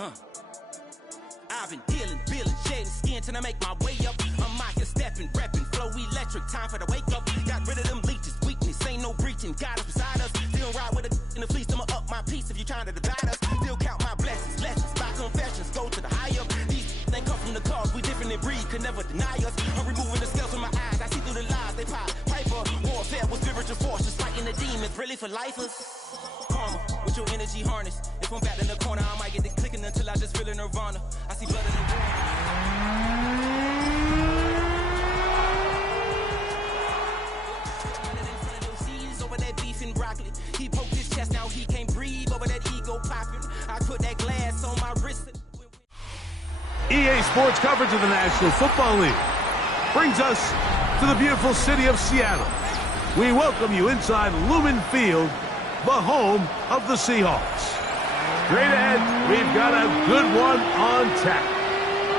I've been dealing, shedding skin till I make my way up. I'm out here stepping, repping, flow electric, time for the wake up. Got rid of them leeches, weakness, ain't no breaching. God is beside us, still ride with a in the fleece. I'ma up my piece if you trying to divide us. Still count my blessings, lessons, my confessions, go to the high up. These they come from the cause, we different in breed, could never deny us. I'm removing the scales from my eyes, I see through the lies, they pop. Piper, warfare with spiritual force, just fighting the demons, really for lifers. Karma, with your energy harness. If I'm back in the corner, I might get it clicking until I just feel a nirvana. I see blood in the water. Over that beef and broccoli. He poked his chest, now he can't breathe over that ego popping. I put that glass on my wrist. EA Sports coverage of the National Football League brings us to the beautiful city of Seattle. We welcome you inside Lumen Field, the home of the Seahawks. Straight ahead, we've got a good one on tap.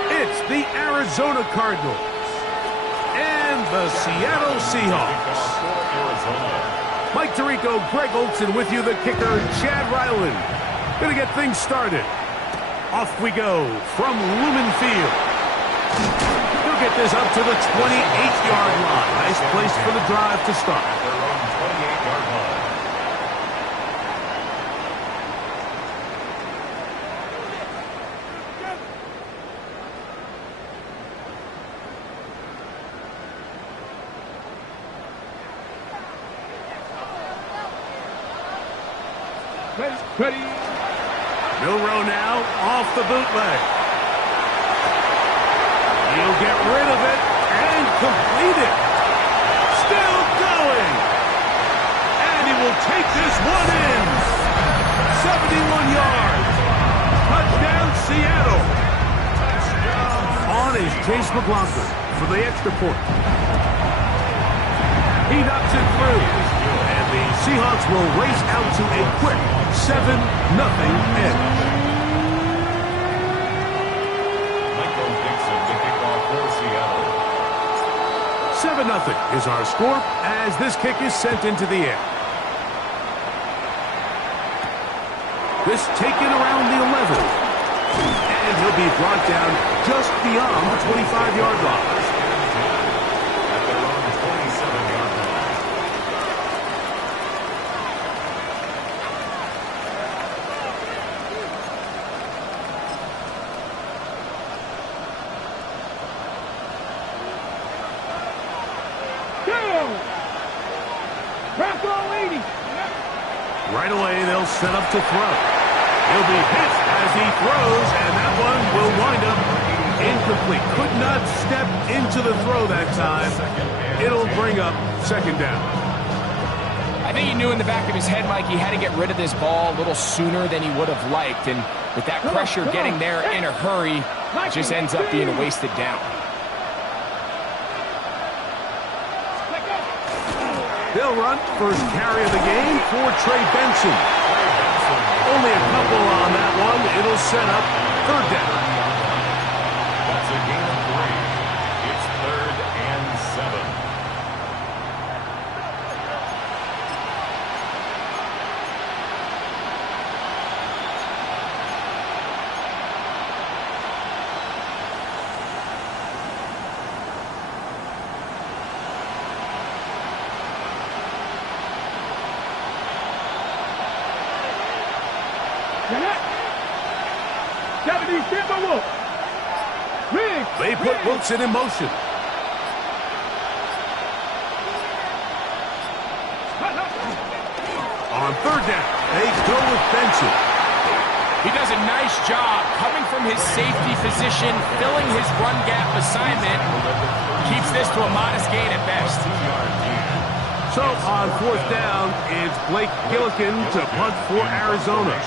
It's the Arizona Cardinals and the Seattle Seahawks. Mike Tirico, Greg Olson with you, the kicker, Chad Ryland. Gonna get things started. Off we go from Lumen Field. He'll get this up to the 28-yard line. Nice place for the drive to start. At their own 28-yard line. Ready. Milroe now off the bootleg. He'll get rid of it and complete it. Still going. And he will take this one in. 71 yards. Touchdown, Seattle. On is Chase McLaughlin for the extra point. He knocks it through. And the Seahawks will race out to a quick 7-0 edge. 7-0 is our score as this kick is sent into the air. This taken around the 11. And he'll be brought down just beyond the 25-yard line. At their own 27-yard line. Right away, they'll set up to throw. He'll be hit as he throws, and that one will wind up incomplete. Could not step into the throw that time. It'll bring up second down. I think he knew in the back of his head, Mike, he had to get rid of this ball a little sooner than he would have liked. And with that pressure getting there in a hurry, it just ends up being a wasted down. They'll run first carry of the game for Trey Benson. Only a couple on that one. It'll set up third down. That's a gain of 3. It's 3rd and 7. They put Wilson in motion. On third down, they go with Benson. He does a nice job coming from his safety position, filling his run gap assignment. Keeps this to a modest gain at best. So on fourth down, it's Blake Gillikin to punt for Arizona.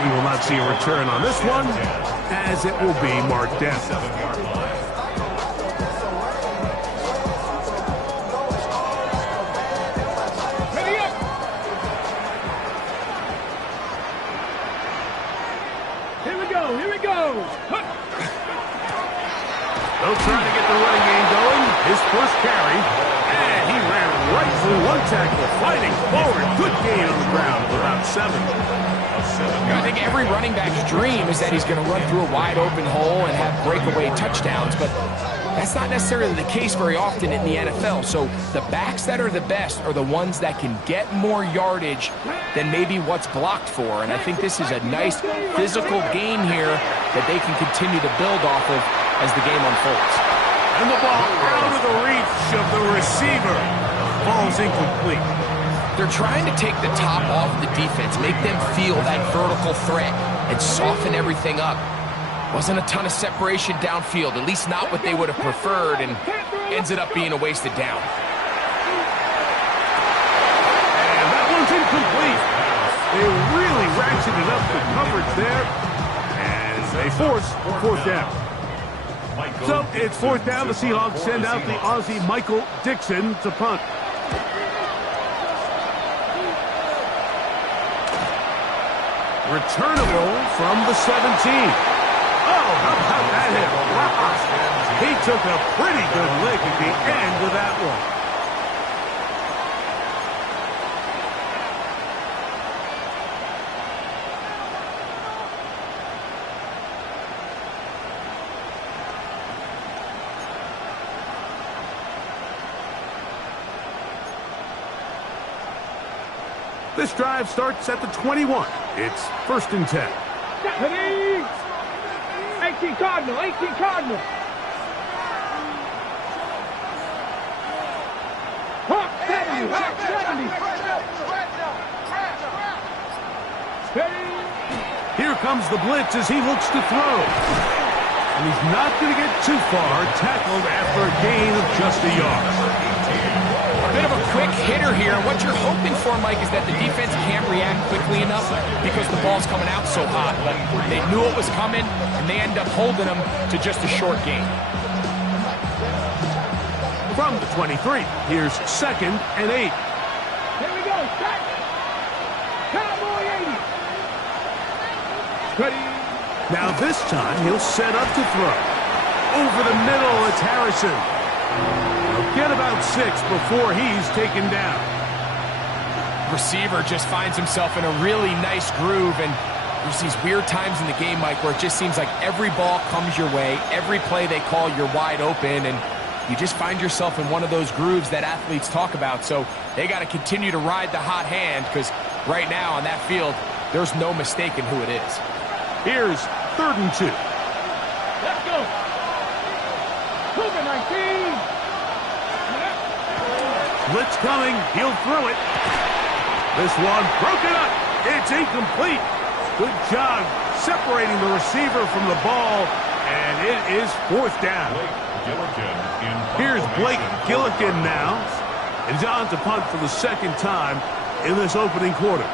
We will not see a return on this one, as it will be marked down. his first carry, and he ran right through one tackle, fighting forward. Good gain on the ground of about 7. I think every running back's dream is that he's going to run through a wide open hole and have breakaway touchdowns, but that's not necessarily the case very often in the NFL. So the backs that are the best are the ones that can get more yardage than maybe what's blocked for. And I think this is a nice physical game here that they can continue to build off of as the game unfolds. And the ball out of the reach of the receiver. Ball's incomplete. They're trying to take the top off the defense, make them feel that vertical threat, and soften everything up. Wasn't a ton of separation downfield, at least not what they would have preferred, and ends it up being a wasted down. And that one's incomplete. They really ratcheted up the coverage there, and they force fourth down. So it's fourth down. The Seahawks send out the Aussie Michael Dixon to punt. Returnable from the 17. Oh, how about that hit? Wow. He took a pretty good lick at the end of that one. This drive starts at the 21. It's 1st and 10. 18 Cardinal, 18 Cardinal. Hawk 70, Hawk 70. Here comes the blitz as he looks to throw. And he's not going to get too far, tackled after a gain of just a yard. Bit of a quick hitter here. What you're hoping for, Mike, is that the defense can't react quickly enough because the ball's coming out so hot. But they knew it was coming, and they end up holding them to just a short gain. From the 23, here's 2nd and 8. Here we go, set. Cowboy 80. Ready. Now this time, he'll set up to throw. Over the middle, it's Harrison. Get about 6 before he's taken down. Receiver just finds himself in a really nice groove, and there's these weird times in the game, Mike, where it just seems like every ball comes your way, every play they call, you're wide open, and you just find yourself in one of those grooves that athletes talk about. So they got to continue to ride the hot hand, because right now on that field, there's no mistaking who it is. Here's 3rd and 2. Let's go. Cougar 19. Blitz coming. He'll throw it. This one broken up. It's incomplete. Good job separating the receiver from the ball, and it is 4th down. Here's Blake Gillikin now. And he's on to punt for the 2nd time in this opening quarter.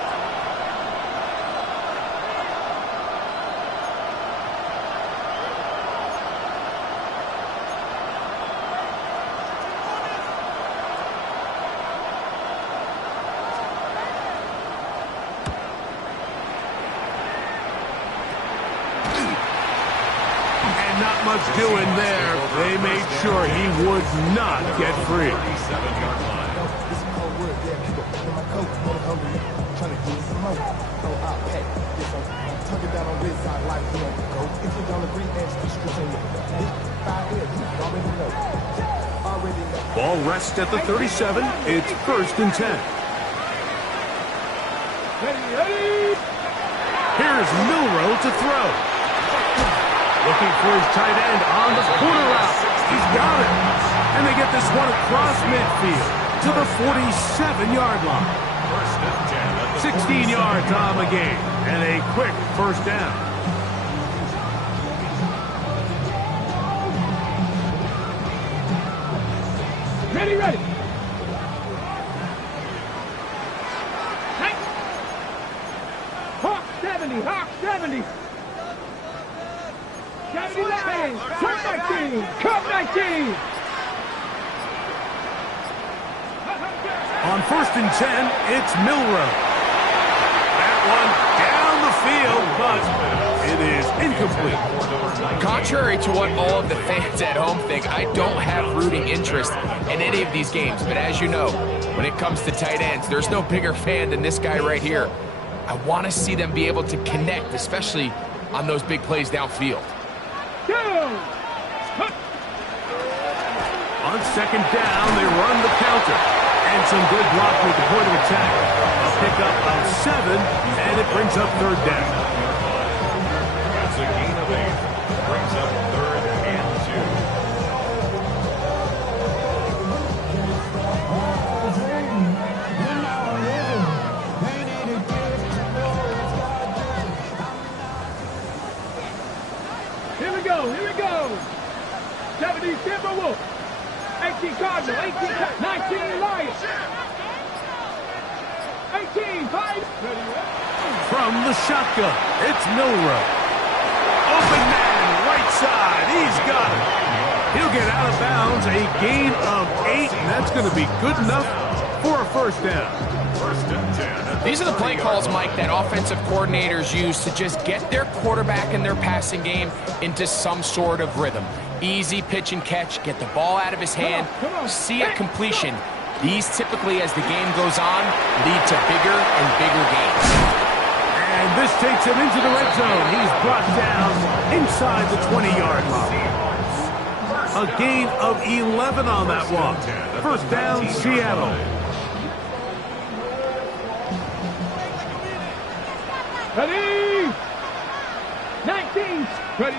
Not much doing there. They made sure he would not get free. Ball rests at the 37. It's 1st and 10. Here's Milroe to throw. Looking for his tight end on the corner route. He's got it. And they get this one across midfield to the 47-yard line. 16 yards on the game and a quick 1st down. Ready, ready. Hey. Hawk 70, Hawk 70. 79, Cup 19, Cup 19. On 1st and 10, it's Milroe. That one down the field, but It is incomplete. Contrary to what all of the fans at home think, I don't have rooting interest in any of these games. But as you know, when it comes to tight ends, there's no bigger fan than this guy right here. I want to see them be able to connect, especially on those big plays downfield. On second down, they run the counter. And some good blocking at the point of attack. A pickup of 7, and it brings up third down. That's a gain of 8. Brings up 3rd and 2. Here we go, here we go. 70 Timberwolves. 18 Cardinals, 19 Lions. 18, 5. From the shotgun, it's Milroe. Open man, right side, he's got it. He'll get out of bounds, a gain of 8, and that's going to be good enough for a first down. 1st and 10. These are the play calls, Mike, that offensive coordinators use to just get their quarterback and their passing game into some sort of rhythm. Easy pitch and catch, get the ball out of his hand, see a completion. These typically, as the game goes on, lead to bigger and bigger gains. And this takes him into the red zone. He's brought down inside the 20-yard line. A gain of 11 on that one. First down, Seattle. Ready? 19. Ready?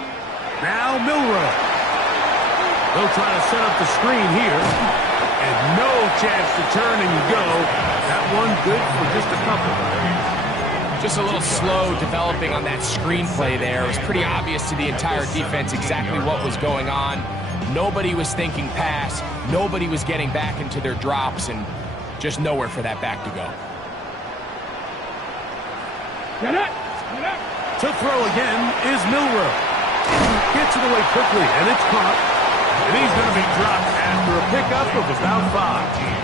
Now Milroe. They'll try to set up the screen here. And no chance to turn and go. That one good for just a couple. Just a little slow developing on that screenplay there. It was pretty obvious to the entire defense exactly what was going on. Nobody was thinking pass. Nobody was getting back into their drops, and just nowhere for that back to go. Get it! Get it! To throw again is Milroe. Gets it away quickly, and it's caught. And he's going to be dropped after a pickup of about 5.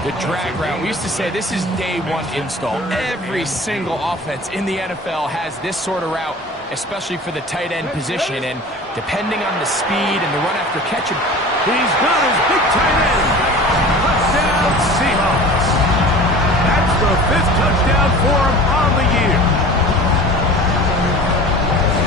The drag route. We used to say this is day one install. Every single offense in the NFL has this sort of route, especially for the tight end position. And depending on the speed and the run after catch, he's got his big tight end. Touchdown, Seahawks. That's the 5th touchdown for him on the year.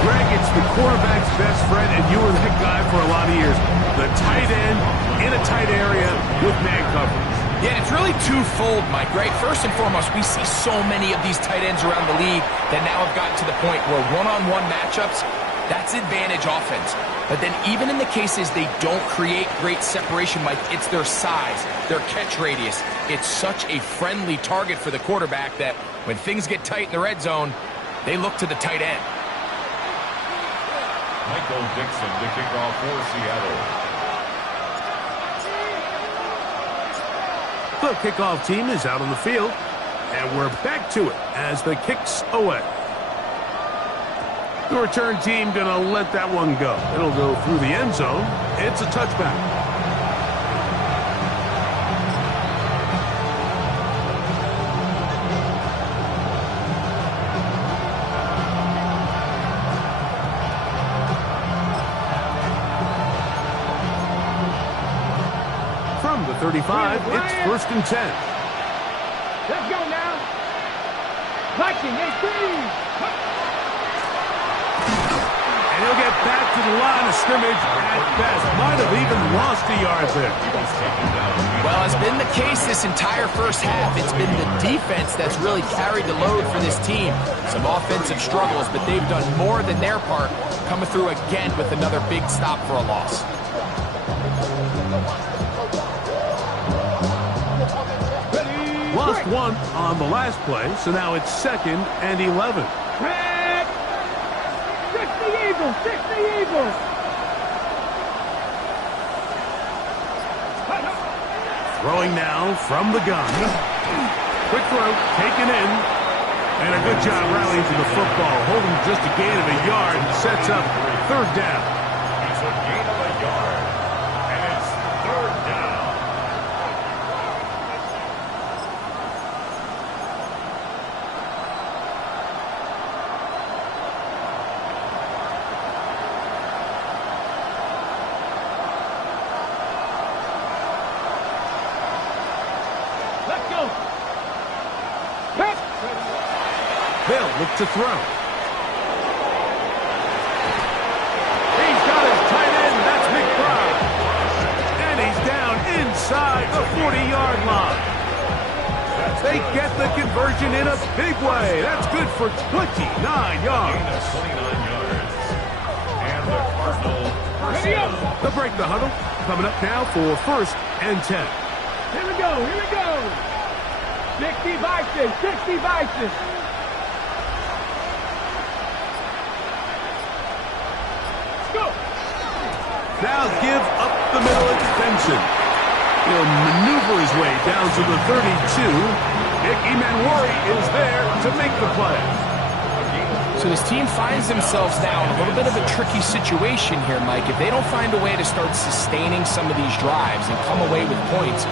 Greg, it's the quarterback's best friend, and you were that guy for a lot of years. The tight end in a tight area with man coverage. Yeah, it's really twofold, Mike, right? First and foremost, we see so many of these tight ends around the league that now have gotten to the point where one-on-one matchups, that's advantage offense. But then even in the cases they don't create great separation, Mike, it's their size, their catch radius. It's such a friendly target for the quarterback that when things get tight in the red zone, they look to the tight end. Michael Dixon to kick off for Seattle. The kickoff team is out on the field, and we're back to it as the kick's away. The return team going to let that one go. It'll go through the end zone. It's a touchback. From the 35, it's 1st and 10. Let's go now. Viking 18. And he'll get back to the line of scrimmage at best. Might have even lost a yard there. Well, as been the case this entire first half, it's been the defense that's really carried the load for this team. Some offensive struggles, but they've done more than their part, coming through again with another big stop for a loss. Lost one on the last play, so now it's 2nd and 11. Red. 60 Eagles, 60 Eagles. Throwing now from the gun. Quick throw, taken in. And a good job rallying to the football. Holding just a gain of a yard and sets up 3rd down. It's a gain of a yard, and it's 3rd down. look to throw. He's got his tight end. That's McBride. And he's down inside the 40-yard line. They get the conversion in a big way. That's good for 29 yards. 29 yards. And the Cardinals. They'll break the huddle. Coming up now for 1st and 10. Here we go, here we go. 60 Bison, 60 Bison. Go. Now give up the middle extension. He'll maneuver his way down to the 32. Ickey Manwari is there to make the play. So this team finds themselves now in a little bit of a tricky situation here, Mike. If they don't find a way to start sustaining some of these drives and come away with points,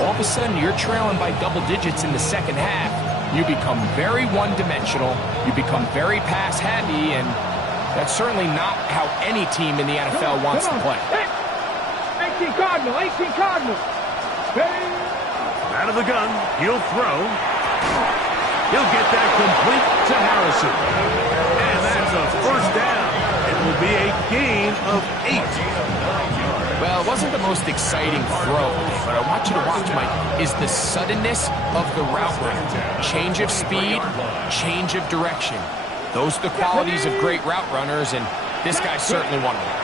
all of a sudden you're trailing by double digits in the second half. You become very one-dimensional. You become very pass-heavy, and that's certainly not how any team in the NFL wants to play. 18 Cardinal, 18 Cardinal. Out of the gun, he'll throw. He'll get that complete to Harrison. And that's a first down. It will be a gain of 8. Well, it wasn't the most exciting throw, but I want you to watch, Mike, is the suddenness of the route run. Change of speed, change of direction. Those are the qualities of great route runners, and this guy's certainly one of them.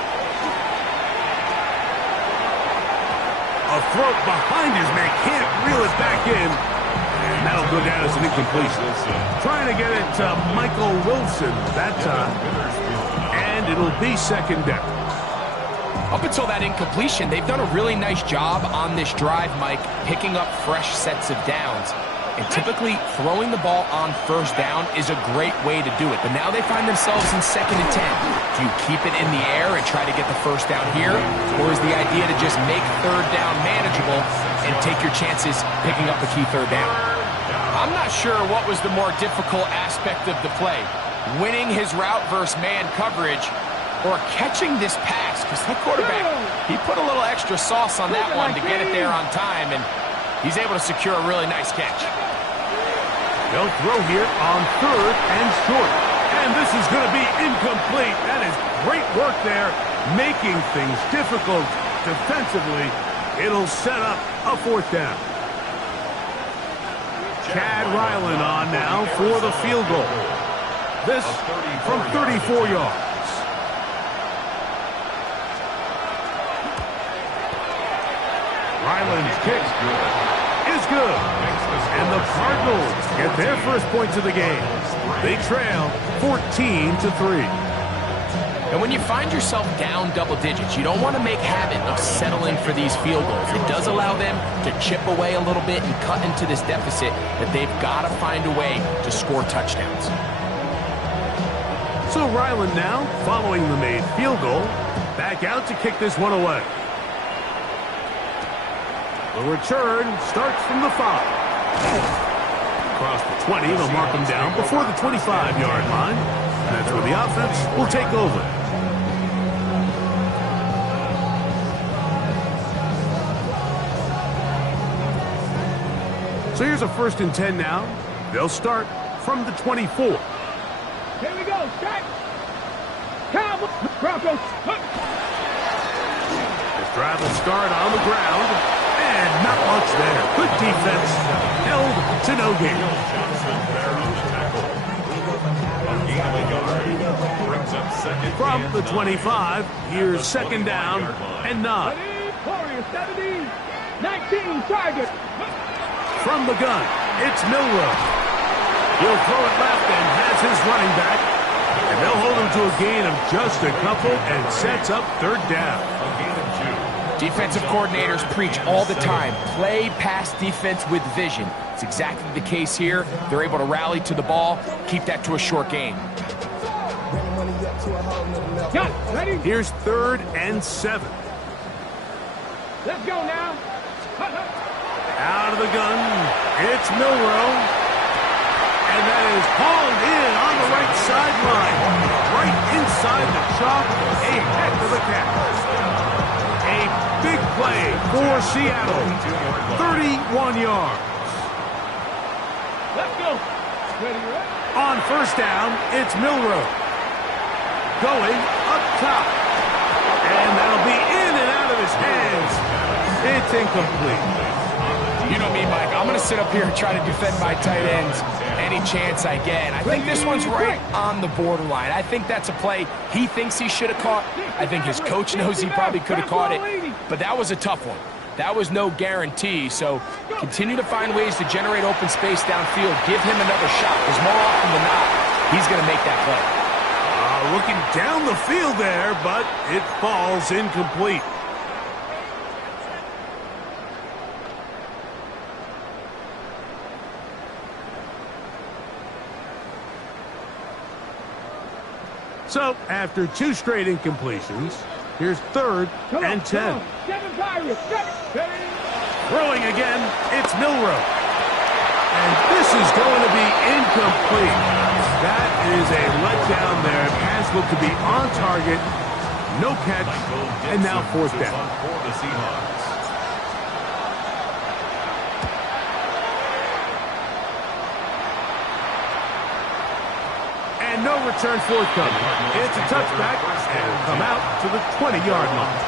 A throw behind his man, can't reel it back in. And that'll go down as an incompletion. Trying to get it to Michael Wilson that time. And it'll be 2nd down. Up until that incompletion, they've done a really nice job on this drive, Mike, picking up fresh sets of downs. And typically, throwing the ball on 1st down is a great way to do it. But now they find themselves in 2nd and 10. Do you keep it in the air and try to get the 1st down here? Or is the idea to just make 3rd down manageable and take your chances picking up a key 3rd down? I'm not sure what was the more difficult aspect of the play. Winning his route versus man coverage or catching this pass. Because that quarterback, he put a little extra sauce on that one to get it there on time. And he's able to secure a really nice catch. They'll throw here on 3rd and short. And this is going to be incomplete. That is great work there, making things difficult defensively. It'll set up a 4th down. Chad Ryland on now for the field goal. This from 34 yards. Ryland's kick is good. And the Cardinals get their first points of the game. They trail 14-3. And when you find yourself down double digits, you don't want to make habit of settling for these field goals. It does allow them to chip away a little bit and cut into this deficit that they've got to find a way to score touchdowns. So Ryland now, following the made field goal, back out to kick this one away. The return starts from the 5. Across the 20, they'll mark him down before the 25-yard line. And that's where the offense will take over. So here's a 1st and 10 now. They'll start from the 24. Here we go, strike. Cowboys, Broncos. This drive will start on the ground. And not much there. Good defense. Held to no gain. From the 25, here's 2nd down and 9. 70, 19, target. From the gun, it's Milroe. He'll throw it left and has his running back. And they'll hold him to a gain of just a couple and sets up 3rd down. Defensive coordinators preach all the time, play pass defense with vision. It's exactly the case here. They're able to rally to the ball, keep that to a short game. Ready? Here's 3rd and 7. Let's go now. Out of the gun, it's Milroe. And that is hauled in on the right sideline. Right inside the chalk. A heck of a catch. A big play for Seattle. 31 yards. Let's go. On first down, it's Milroe. Going up top. And that'll be in and out of his hands. It's incomplete. You know me, Mike. I'm going to sit up here and try to defend my tight ends any chance I get. I think this one's right on the borderline. I think that's a play he thinks he should have caught. I think his coach knows he probably could have caught it. But that was a tough one. That was no guarantee. So continue to find ways to generate open space downfield. Give him another shot, because more often than not, he's going to make that play. Looking down the field there, but it falls incomplete. So, after 2 straight incompletions, here's 3rd and 10. Throwing again, it's Milroe. And this is going to be incomplete. That is a letdown there. Pass looked to be on target. No catch. And now 4th down. For the Seahawks. And no return forthcoming. It's a touchback, and it'll come out to the 20-yard line.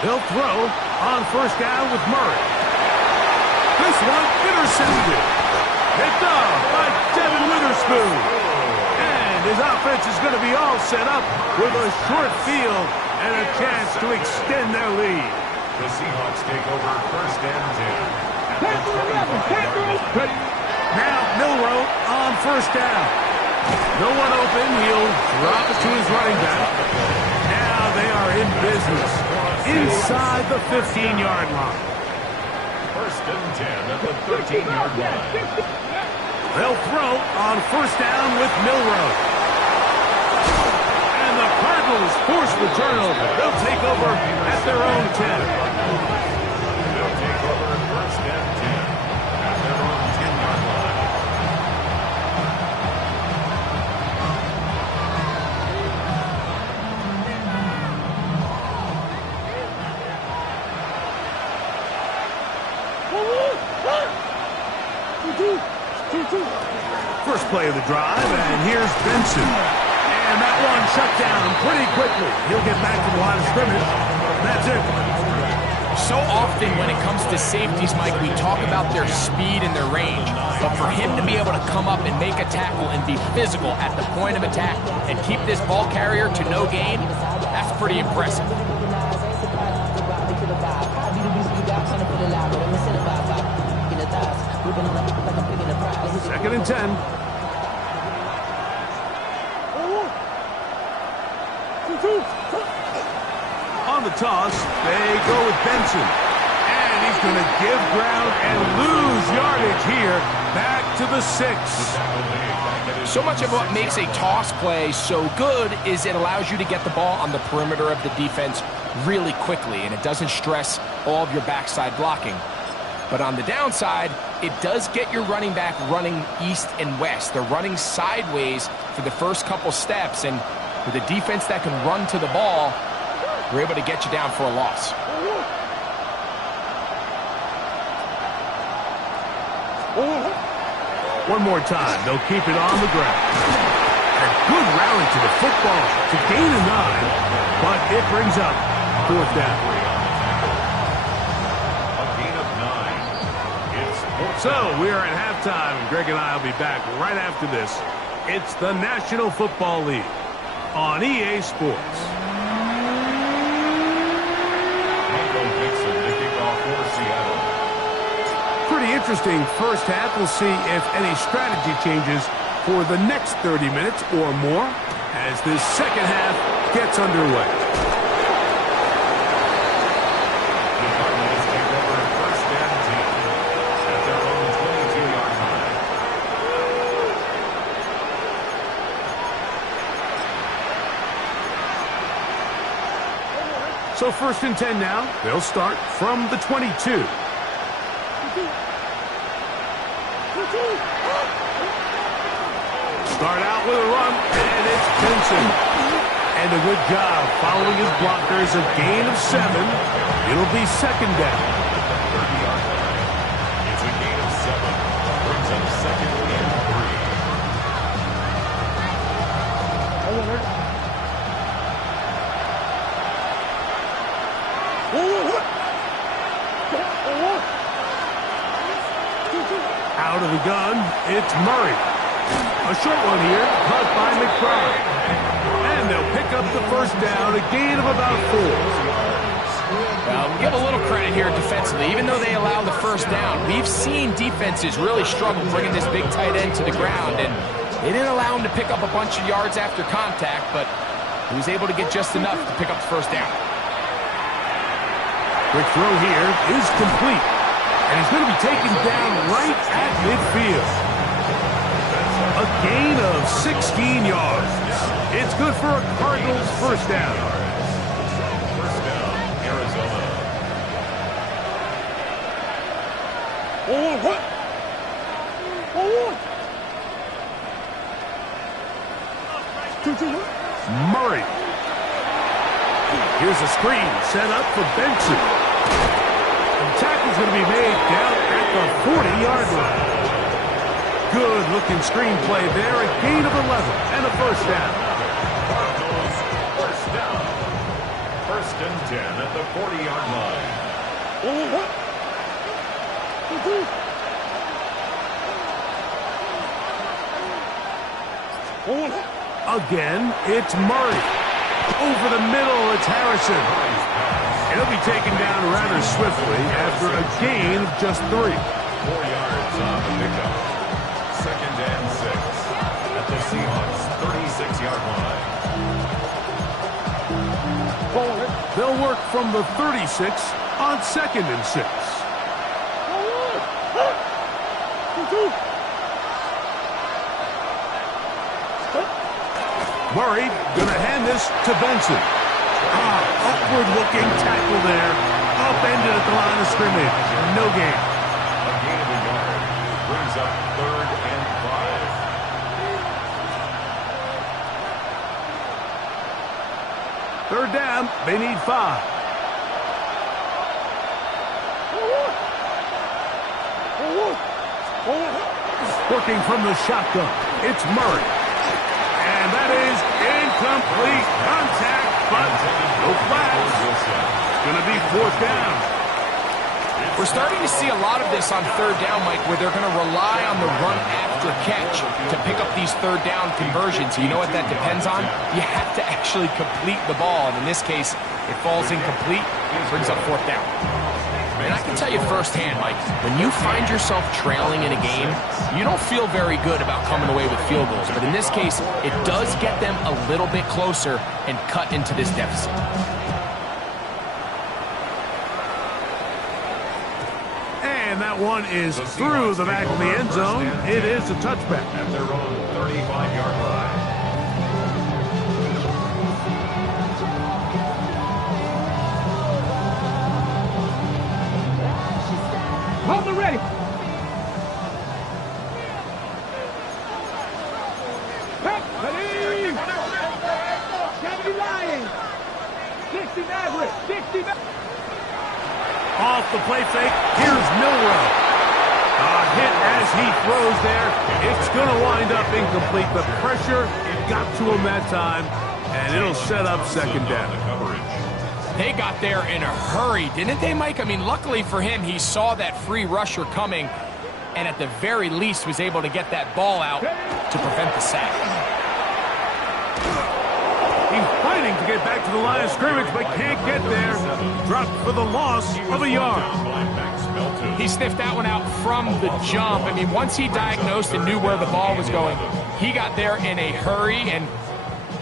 He'll throw on first down with Murray. This one intercepted. Picked off by Devin Witherspoon. And his offense is going to be all set up with a short field and a chance to extend their lead. The Seahawks take over first and 10 at the 25-yard line. Now Milroe on first down. No one open. He'll drop it to his running back. Now they are in business inside the 15-yard line. First and 10 at the 13-yard line. They'll throw on first down with Milroe. And the Cardinals force the turnover. They'll take over at their own 10. They'll take over first and 10 at their own 10-yard line. First play of the drive, and here's Benson. And that one shut down pretty quickly. He'll get back to the line of scrimmage. That's it. So often when it comes to safeties, Mike, we talk about their speed and their range. But for him to be able to come up and make a tackle and be physical at the point of attack and keep this ball carrier to no gain, that's pretty impressive. Second and 10. On the toss, they go with Benson. And he's going to give ground and lose yardage here. Back to the 6. So much of what makes a toss play so good is it allows you to get the ball on the perimeter of the defense really quickly, and it doesn't stress all of your backside blocking. But on the downside, it does get your running back running east and west. They're running sideways for the first couple steps, and with a defense that can run to the ball, we're able to get you down for a loss. One more time, they'll keep it on the ground. A good rally to the football to gain a 9, but it brings up 4th down. A gain of 9. It's 4th. So we are at halftime, and Greg and I will be back right after this. It's the National Football League on EA Sports. Pretty interesting first half. We'll see if any strategy changes for the next 30 minutes or more as this second half gets underway. The Cardinals take over first and 10 at their own 22-yard line. So first and 10 now. They'll start from the 22. Start out with a run, and it's Benson. And a good job following his blockers, a gain of 7. It'll be second down. It's a gain of 7. Brings up second and 3. Out of the gun, it's Murray. A short one here, caught by McBride. And they'll pick up the first down, a gain of about 4. Well, give a little credit here defensively. Even though they allow the first down, we've seen defenses really struggle bringing this big tight end to the ground, and they didn't allow him to pick up a bunch of yards after contact, but he was able to get just enough to pick up the first down. Quick throw here is complete, and he's going to be taken down right at midfield. A gain of 16 yards. It's good for a Cardinals first down. First down, Arizona. Murray. Here's a screen set up for Benson. The tackle's going to be made down at the 40-yard line. Good-looking screenplay there. A gain of 11 and a first down. First down. First and 10 at the 40-yard line. Again, it's Murray. Over the middle, it's Harrison. He'll be taken down rather swiftly after a gain of just 3. 4 yards on the pickup. Second and 6 at the Seahawks 36-yard line. They'll work from the 36 on second and 6. Murray gonna hand this to Benson. Upward-looking tackle there. Upended at the line of scrimmage. No gain. A gain of a yard. Brings up third and 5. Third down, they need 5. Working from the shotgun, it's Murray. And that is incomplete contact, but no flags. Going to be fourth down. We're starting to see a lot of this on third down, Mike, where they're going to rely on the run after catch to pick up these third down conversions. You know what that depends on? You have to actually complete the ball, and in this case, it falls incomplete, brings up fourth down. And I can tell you firsthand, Mike, when you find yourself trailing in a game, you don't feel very good about coming away with field goals. But in this case, it does get them a little bit closer and cut into this deficit. And that one is through the back of the end zone. It is a touchback. At their own 35-yard line. Hold ready. Ready. 70 Lions. 60 Maverick. 60 Maverick. Off the play fake, here's Milrow. A hit as he throws there. It's going to wind up incomplete. The pressure got to him that time, and it'll set up second down. They got there in a hurry, didn't they, Mike? I mean, luckily for him, he saw that free rusher coming and at the very least was able to get that ball out to prevent the sack. He's fighting to get back to the line of scrimmage, but can't get there. Dropped for the loss of a yard. He sniffed that one out from the jump. I mean, once he diagnosed and knew where the ball was going, he got there in a hurry, and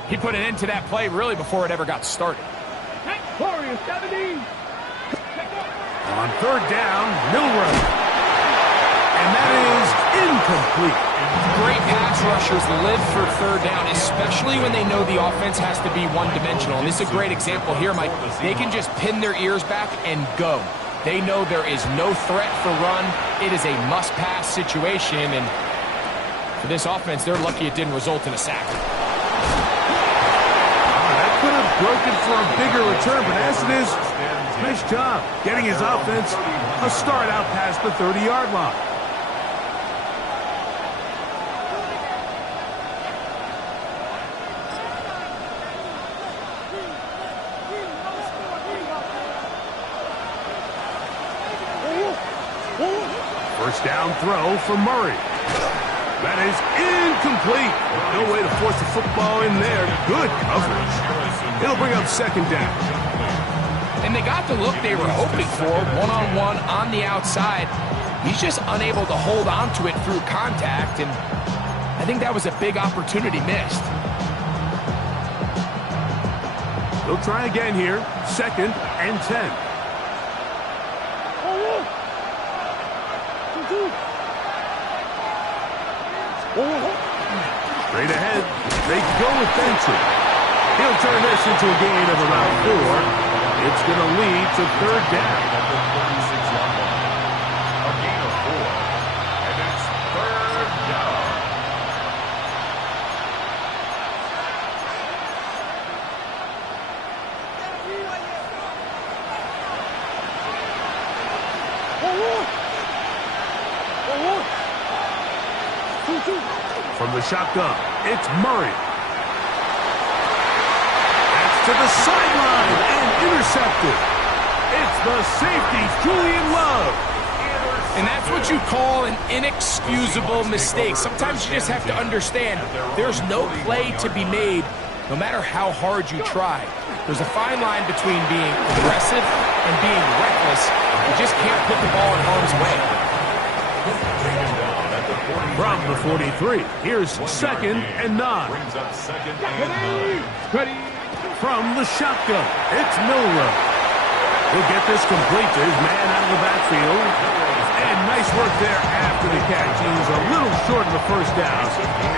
he put an end to that play really before it ever got started. Warriors 70. On third down, Milrow. And that is incomplete. Great pass rushers live for third down, especially when they know the offense has to be one-dimensional. And this is a great example here, Mike. They can just pin their ears back and go. They know there is no threat for run. It is a must-pass situation, and for this offense, they're lucky it didn't result in a sack. That could have broken for a bigger return, but as it is, nice job getting his offense a start out past the 30-yard line. First down throw for Murray. That is incomplete. No way to force the football in there. Good coverage. It'll bring up second down. And they got the look they were hoping for, one-on-one on the outside. He's just unable to hold on to it through contact, and I think that was a big opportunity missed. They'll try again here. Second and 10. Straight ahead, they go with Benson. He'll turn this into a gain of about 4. It's going to lead to third down. At the 36-yard line. A gain of 4. And it's third down. From the shotgun, it's Murray. That's to the sideline and intercepted. It's the safety, Julian Love. And that's what you call an inexcusable mistake. Sometimes you just have to understand there's no play to be made, no matter how hard you try. There's a fine line between being aggressive and being reckless. You just can't put the ball in harm's way. From the 43, here's second and 9. Brings up second and 9. From the shotgun, it's Milrow. He'll get this complete to his man out of the backfield. And nice work there after the catch. He's a little short of the first down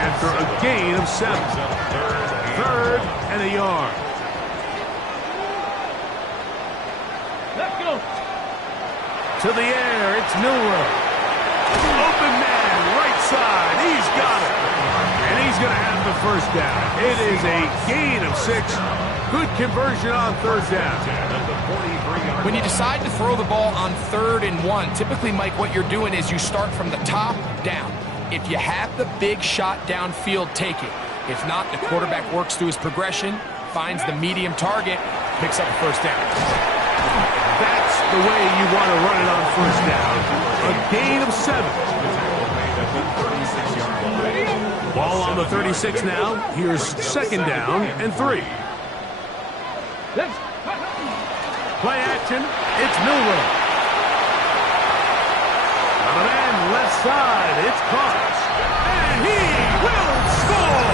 after a gain of 7. Third and a yard. Let's go. To the air, it's Milrow. Open man, right side. He's got it. And he's going to have the first down. It is a gain of 6. Good conversion on third down. When you decide to throw the ball on 3rd and 1, typically, Mike, what you're doing is you start from the top down. If you have the big shot downfield, take it. If not, the quarterback works through his progression, finds the medium target, picks up a first down. That's the way you want to run it on first down. A gain of 7. Ball on the 36 now. Here's second down and 3. Let's Play action. It's Milrow. Another man left side. It's caught. And he will score.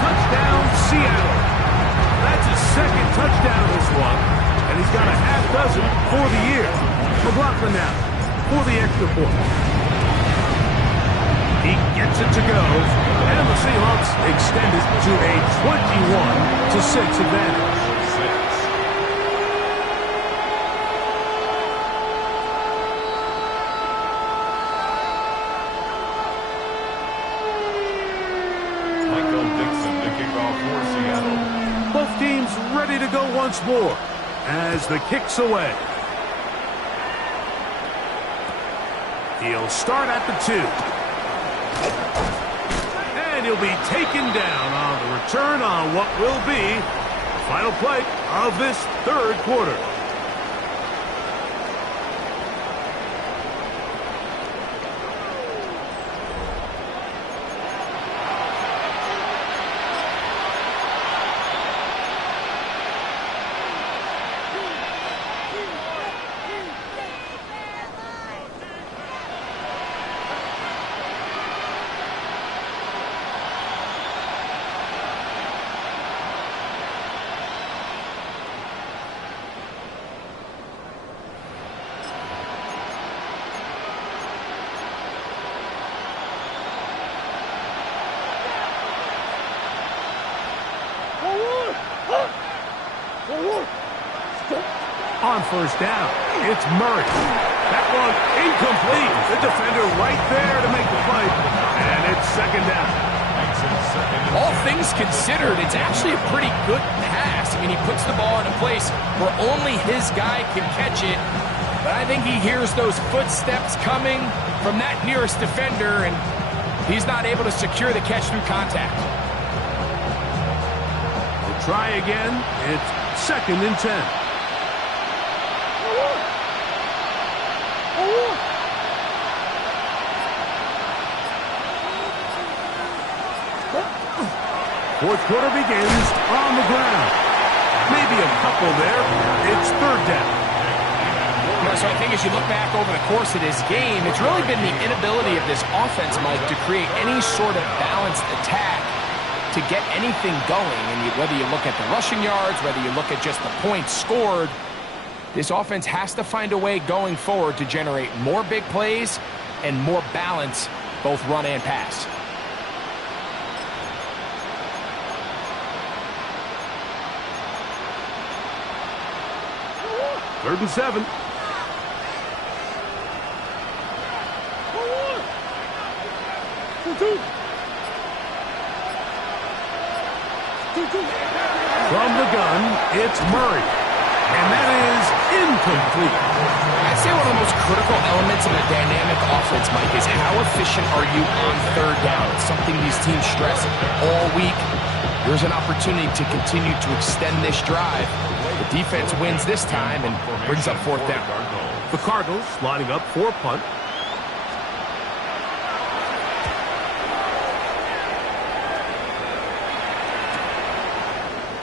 Touchdown, Seattle. That's his second touchdown this one. And he's got a half dozen for the year. McLaughlin now for the extra point. He gets it to go. And the Seahawks extend it to a 21-6 advantage. Both teams ready to go once more as the kick's away. He'll start at the 2. And he'll be taken down on the return on what will be the final play of this third quarter. On first down, it's Murray. That one incomplete. The defender right there to make the play. And it's second down. All things considered, it's actually a pretty good pass. I mean, he puts the ball in a place where only his guy can catch it. But I think he hears those footsteps coming from that nearest defender, and he's not able to secure the catch through contact. We'll try again. It's second and 10. Fourth quarter begins on the ground. Maybe a couple there. It's third down. So I think as you look back over the course of this game, it's really been the inability of this offense, Mike, to create any sort of balanced attack to get anything going. And whether you look at the rushing yards, whether you look at just the points scored, this offense has to find a way going forward to generate more big plays and more balance, both run and pass. Third and 7. From the gun, it's Murray. And that is incomplete. I'd say one of the most critical elements of a dynamic offense, Mike, is how efficient are you on third down? It's something these teams stress all week. There's an opportunity to continue to extend this drive. The defense wins this time and brings up fourth down. The Cardinals lining up for punt.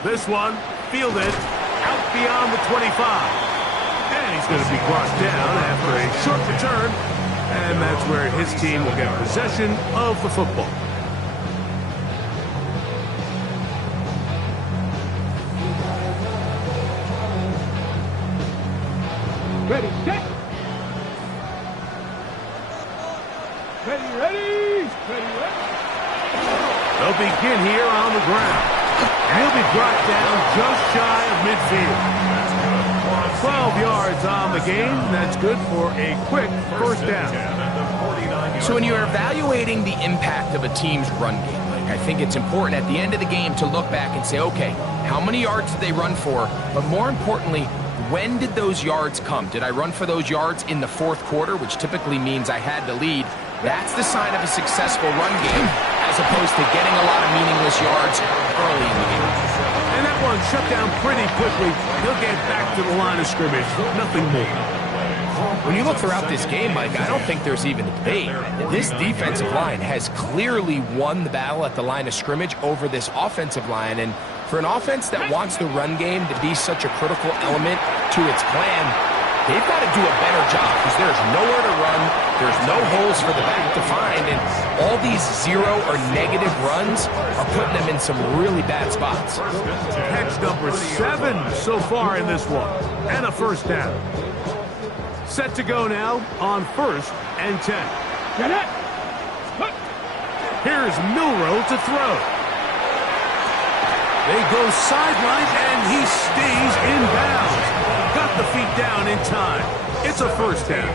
This one fielded out beyond the 25. And he's going to be brought down after a short return. And that's where his team will get possession of the football. Ready, set. Ready. They'll begin here on the ground. He'll be brought down just shy of midfield. 12 yards on the game. That's good for a quick first down. So when you're evaluating the impact of a team's run game, Mike, I think it's important at the end of the game to look back and say, okay, how many yards did they run for? But more importantly, when did those yards come? Did I run for those yards in the fourth quarter, which typically means I had the lead? That's the sign of a successful run game, as opposed to getting a lot of meaningless yards early in the game. And that one shut down pretty quickly. He'll get back to the line of scrimmage. Nothing more. When you look throughout this game, Mike, I don't think there's even a debate. This defensive line has clearly won the battle at the line of scrimmage over this offensive line. And for an offense that wants the run game to be such a critical element to its plan, they've got to do a better job because there's nowhere to run. There's no holes for the back to find. And all these zero or negative runs are putting them in some really bad spots. Catch number 7 so far in this one. And a first down. Set to go now on first and 10. Here's Milroe to throw. They go sideline, and he stays in bounds. Got the feet down in time. It's a first down.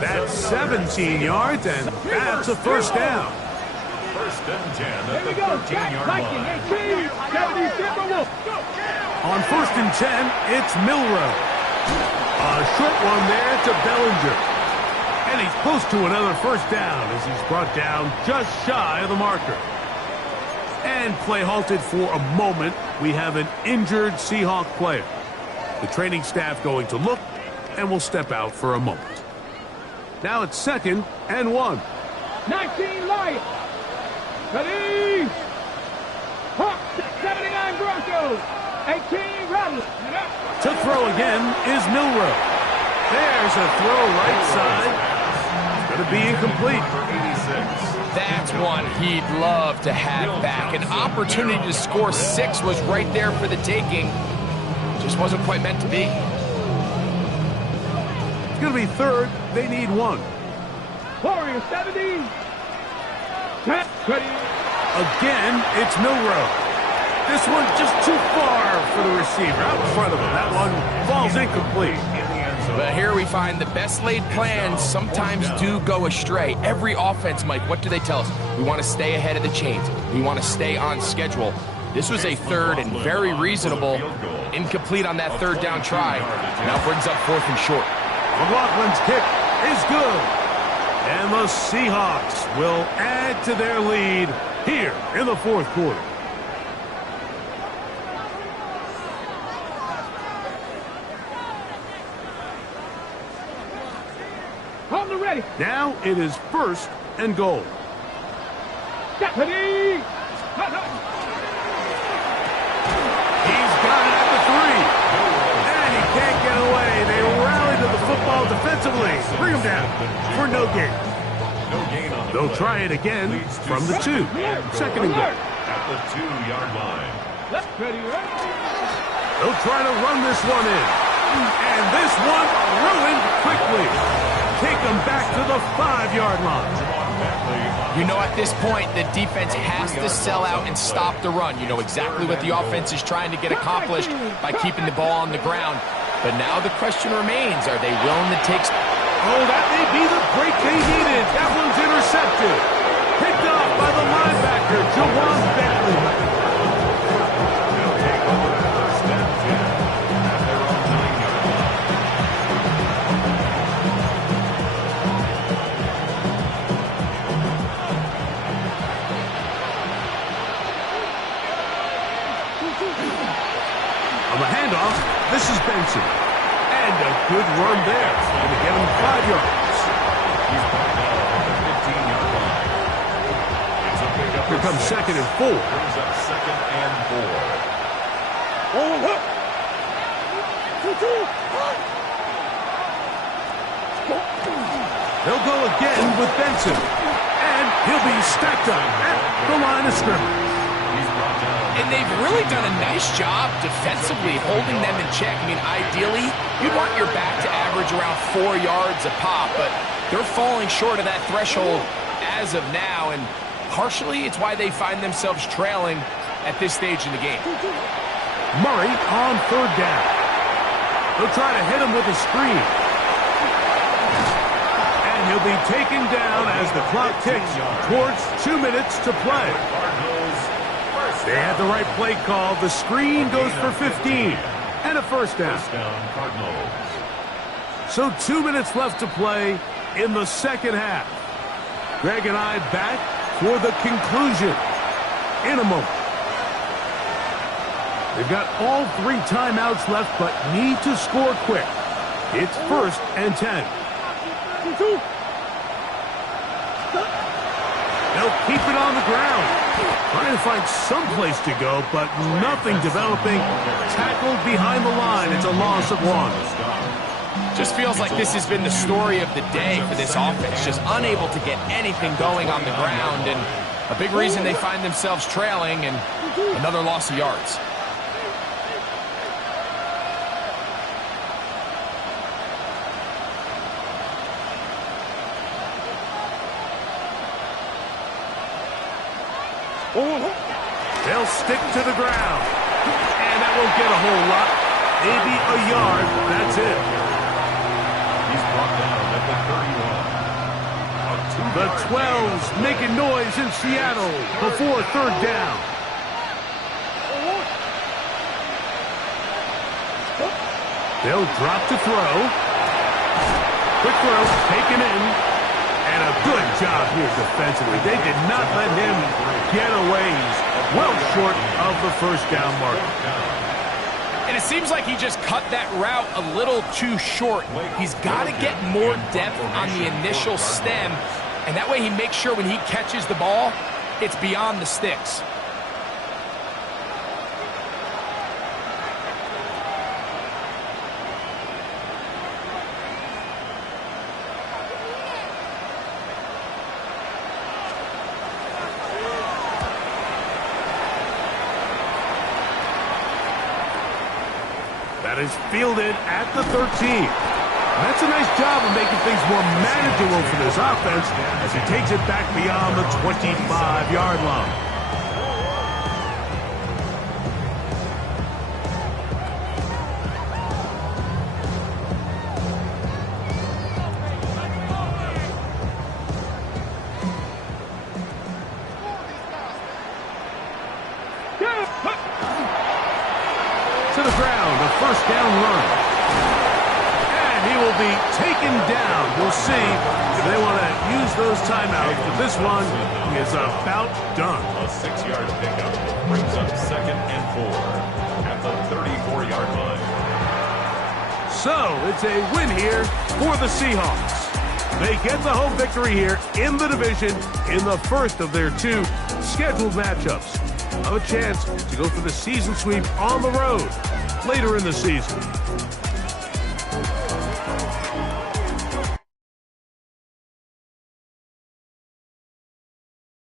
That's 17 yards, and that's a first down. First and 10 at Here the we go. 13-yard Viking, line. 18, 70, Timberwolf. On first and 10, it's Milroe. A short one there to Bellinger. And he's close to another first down as he's brought down just shy of the marker. And play halted for a moment. We have an injured Seahawk player. The training staff going to look and will step out for a moment. Now it's second and 1. 19 Lions. Ready. Hawk, 79 Broncos. 18 Rattlers. To throw again is Milroe. There's a throw right side. It's going to be incomplete. That's one he'd love to have back. An opportunity to score 6 was right there for the taking. Just wasn't quite meant to be. It's going to be third. They need 1. Warriors 70. Ready. Again, it's Milroe. This one just too far for the receiver. Out in front of him. That one falls incomplete. But here we find the best laid plans sometimes do go astray. Every offense, Mike, what do they tell us? We want to stay ahead of the chains. We want to stay on schedule. This was a third and very reasonable. Incomplete on that third down try. Now brings up 4th and short. McLaughlin's kick is good. And the Seahawks will add to their lead here in the 4th quarter. Ready. Now it is 1st and goal. Ready. He's got it at the 3. And he can't get away. They rally to the football defensively. Bring him down for no gain. They'll try it again from the 2. 2nd and goal. At the 2-yard line. Ready. They'll try to run this one in. And this one ruined quickly. Take them back to the 5-yard line. You know, at this point, the defense has to sell out and stop the run. You know exactly what the offense is trying to get accomplished by keeping the ball on the ground. But now the question remains, are they willing to take... Oh, that may be the break they needed. That one's intercepted. Picked off by the linebacker, Jawan Bentley. They'll take over the 1st and 10 at their own 9-yard line. On the handoff, this is Benson. And a good run there. Going to get him 5 yards. He's brought down at the 15-yard line. It's a pickup. Here comes 2nd and 4. Brings up 2nd and 4. They'll go again with Benson. And he'll be stacked up at the line of scrimmage. And they've really done a nice job defensively holding them in check. I mean, ideally, you'd want your back to average around 4 yards a pop, but they're falling short of that threshold as of now, and partially it's why they find themselves trailing at this stage in the game. Murray on 3rd down. They'll try to hit him with a screen. And he'll be taken down as the clock ticks towards 2 minutes to play. They had the right play call. The screen goes for 15 and a 1st down. Cardinals. So 2 minutes left to play in the 2nd half. Greg and I back for the conclusion in a moment. They've got all 3 timeouts left, but need to score quick. It's 1st and 10. They'll keep it on the ground. Trying to find some place to go, but nothing developing. Tackled behind the line. It's a loss of 1. Just feels like this has been the story of the day for this offense. Just unable to get anything going on the ground, and a big reason they find themselves trailing, and another loss of yards. They'll stick to the ground. And that won't get a whole lot. Maybe a yard. That's it. He's brought down at the 31. The 12's making noise in Seattle before 3rd down. They'll drop to throw. Quick throw, taken in. And a good job here defensively. They did not let him get away. He's well short of the 1st down mark. And it seems like he just cut that route a little too short. He's got to get more depth on the initial stem, and that way he makes sure when he catches the ball, it's beyond the sticks. That is fielded at the 13. That's a nice job of making things more manageable for this offense as he takes it back beyond the 25-yard line. will be taken down. We'll see if they want to use those timeouts, but this one is about done. A 6-yard pickup brings up 2nd and 4 at the 34-yard line. So it's a win here for the Seahawks. They get the home victory here in the division in the first of their 2 scheduled matchups. A chance to go for the season sweep on the road later in the season.